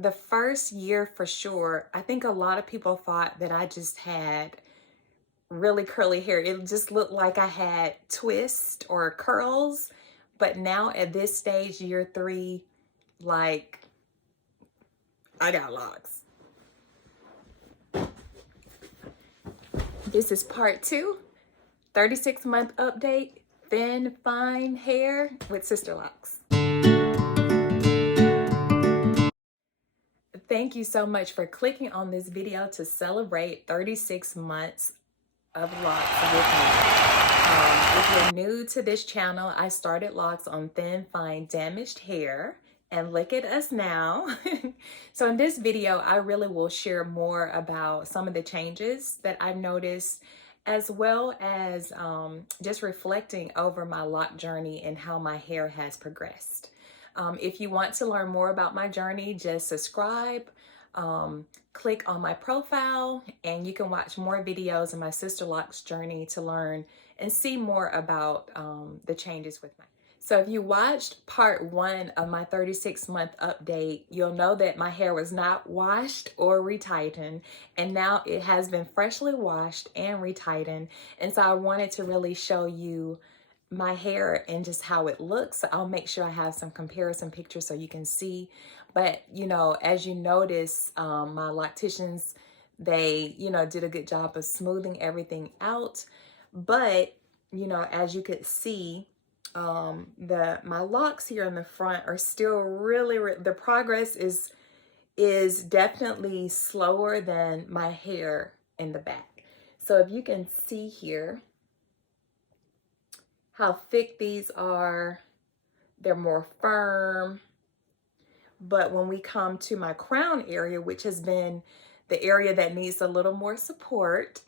the first year for sure, I think a lot of people thought that I just had really curly hair. It just looked like I had twists or curls. But now at this stage, year 3, like I got locks. This is part 2, 36-month update, thin, fine hair with Sisterlocks. Thank you so much for clicking on this video to celebrate 36 months of locks with me. If you're new to this channel, I started locks on thin, fine, damaged hair, and look at us now. So in this video, I really will share more about some of the changes that I've noticed, as well as just reflecting over my lock journey and how my hair has progressed. If you want to learn more about my journey, just subscribe, click on my profile, and you can watch more videos in my Sisterlocks Journey to learn and see more about the changes with my. So if you watched part 1 of my 36-month update, you'll know that my hair was not washed or retightened, and now it has been freshly washed and retightened. And so I wanted to really show you my hair and just how it looks. So I'll make sure I have some comparison pictures so you can see. But, you know, as you notice, my Locticians, they, you know, did a good job of smoothing everything out. But, you know, as you could see, my locks here in the front are still really, the progress is definitely slower than my hair in the back. So if you can see here how thick these are, they're more firm. But when we come to my crown area, which has been the area that needs a little more support,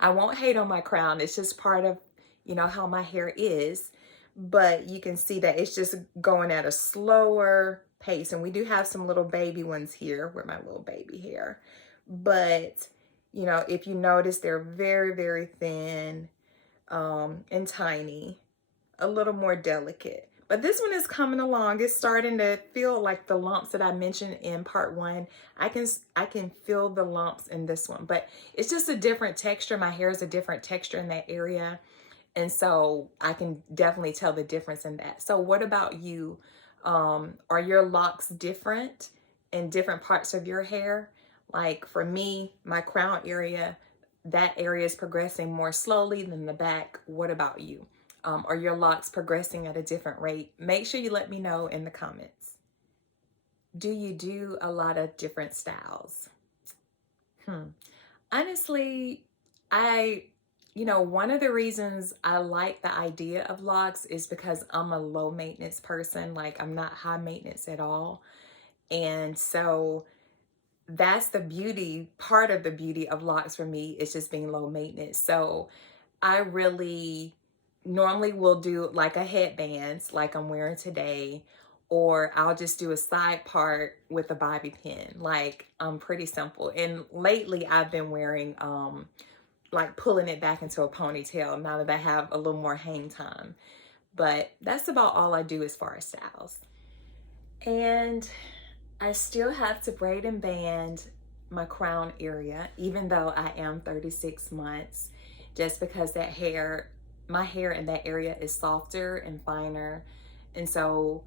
I won't hate on my crown. It's just part of, you know, how my hair is. But you can see that it's just going at a slower pace. And we do have some little baby ones here with my little baby hair. But, you know, if you notice, they're very, very thin and tiny, a little more delicate. But this one is coming along. It's starting to feel like the lumps that I mentioned in part 1. I can feel the lumps in this one, but it's just a different texture. My hair is a different texture in that area. And so I can definitely tell the difference in that. So what about you? Are your locks different in different parts of your hair? Like for me, my crown area, that area is progressing more slowly than the back. What about you? Are your locks progressing at a different rate? Make sure you let me know in the comments. Do you do a lot of different styles? Honestly, you know, one of the reasons I like the idea of locks is because I'm a low maintenance person. Like I'm not high maintenance at all. And so that's the beauty, part of the beauty of locks for me is just being low maintenance. So I really normally will do like a headband like I'm wearing today, or I'll just do a side part with a bobby pin. Like pretty simple. And lately I've been wearing like pulling it back into a ponytail now that I have a little more hang time. But that's about all I do as far as styles. And I still have to braid and band my crown area, even though I am 36 months, just because that hair, my hair in that area is softer and finer. And so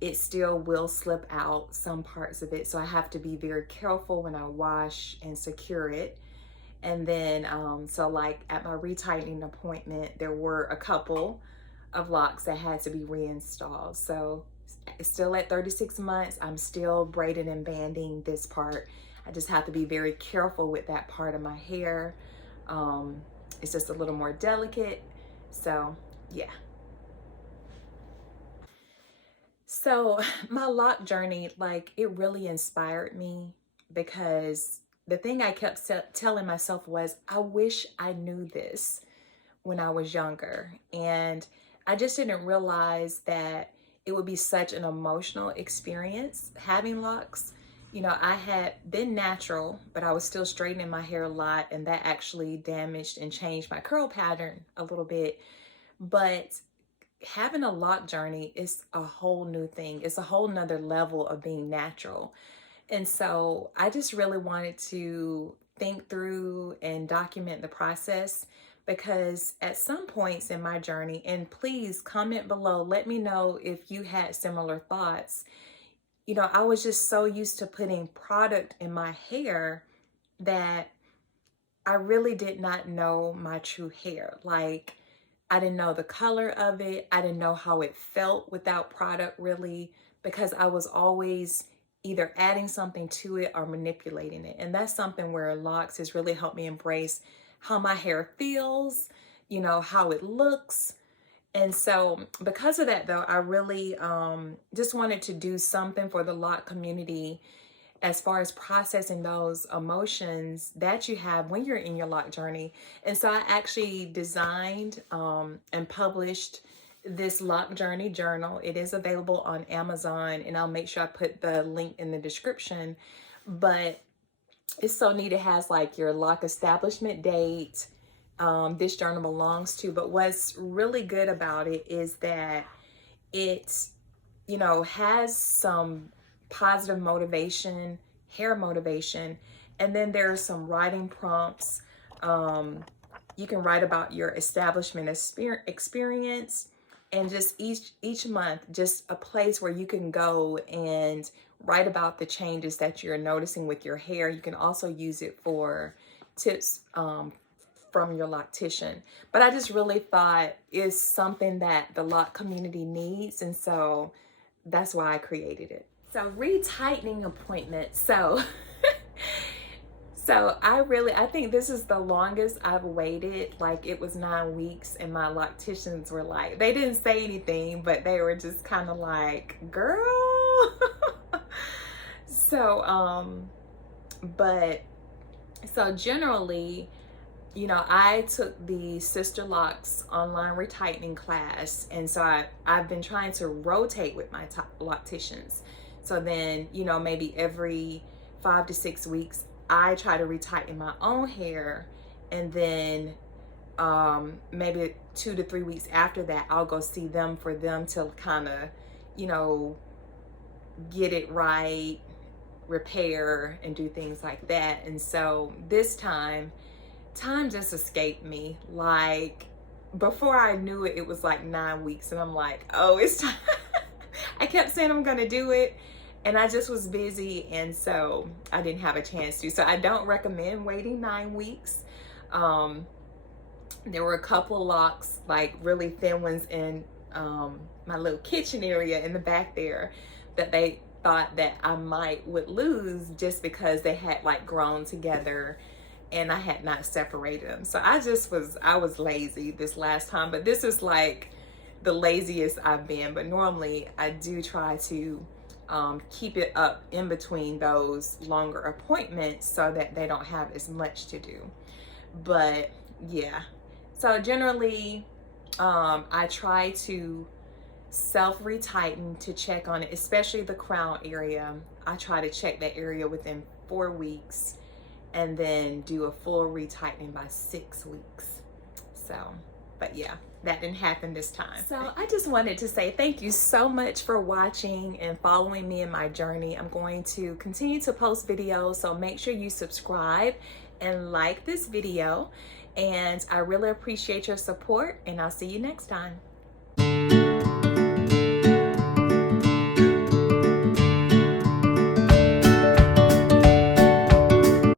it still will slip out some parts of it. So I have to be very careful when I wash and secure it. And then, so like at my retightening appointment, there were a couple of locks that had to be reinstalled. So still at 36 months, I'm still braiding and banding this part. I just have to be very careful with that part of my hair. It's just a little more delicate. So yeah. So my lock journey, like it really inspired me because the thing I kept telling myself was, I wish I knew this when I was younger. And I just didn't realize that it would be such an emotional experience having locks. You know, I had been natural, but I was still straightening my hair a lot, and that actually damaged and changed my curl pattern a little bit. But having a lock journey is a whole new thing. It's a whole nother level of being natural. And so I just really wanted to think through and document the process, because at some points in my journey, and please comment below, let me know if you had similar thoughts. You know, I was just so used to putting product in my hair that I really did not know my true hair. Like, I didn't know the color of it. I didn't know how it felt without product, really, because I was always either adding something to it or manipulating it. And that's something where locks has really helped me embrace how my hair feels, you know, how it looks. And so because of that, though, I really just wanted to do something for the lock community as far as processing those emotions that you have when you're in your lock journey. And so I actually designed and published this lock journey journal. It is available on Amazon, and I'll make sure I put the link in the description. But it's so neat. It has like your lock establishment date, this journal belongs to. But what's really good about it is that it, you know, has some positive motivation, hair motivation, and then there are some writing prompts. You can write about your establishment experience, and just each month, just a place where you can go and write about the changes that you're noticing with your hair. You can also use it for tips from your loctician. But I just really thought it's something that the lock community needs, and so that's why I created it. So retightening appointment. So I think this is the longest I've waited. Like, it was 9 weeks, and my locticians were like, they didn't say anything, but they were just kind of like, girl. So generally, you know, I took the Sisterlocks online retightening class, and so I've been trying to rotate with my locticians. So then, you know, maybe every 5 to 6 weeks, I try to retighten my own hair, and then maybe 2 to 3 weeks after that, I'll go see them for them to kind of, you know, get it right, repair, and do things like that. And so this time just escaped me. Like, before I knew it, it was like 9 weeks, and I'm like, oh, it's time. I kept saying I'm gonna do it, and I just was busy, and so I didn't have a chance to. So I don't recommend waiting 9 weeks. There were a couple locks, like really thin ones, in my little kitchen area in the back there, that they thought that I would lose just because they had like grown together and I had not separated them. So I was lazy this last time, but this is like the laziest I've been. But normally I do try to keep it up in between those longer appointments so that they don't have as much to do. But yeah, so generally I try to self-retighten to check on it, especially the crown area. I try to check that area within 4 weeks, and then do a full retightening by 6 weeks. So, but yeah, that didn't happen this time. So I just wanted to say thank you so much for watching and following me in my journey. I'm going to continue to post videos, so make sure you subscribe and like this video. And I really appreciate your support, and I'll see you next time.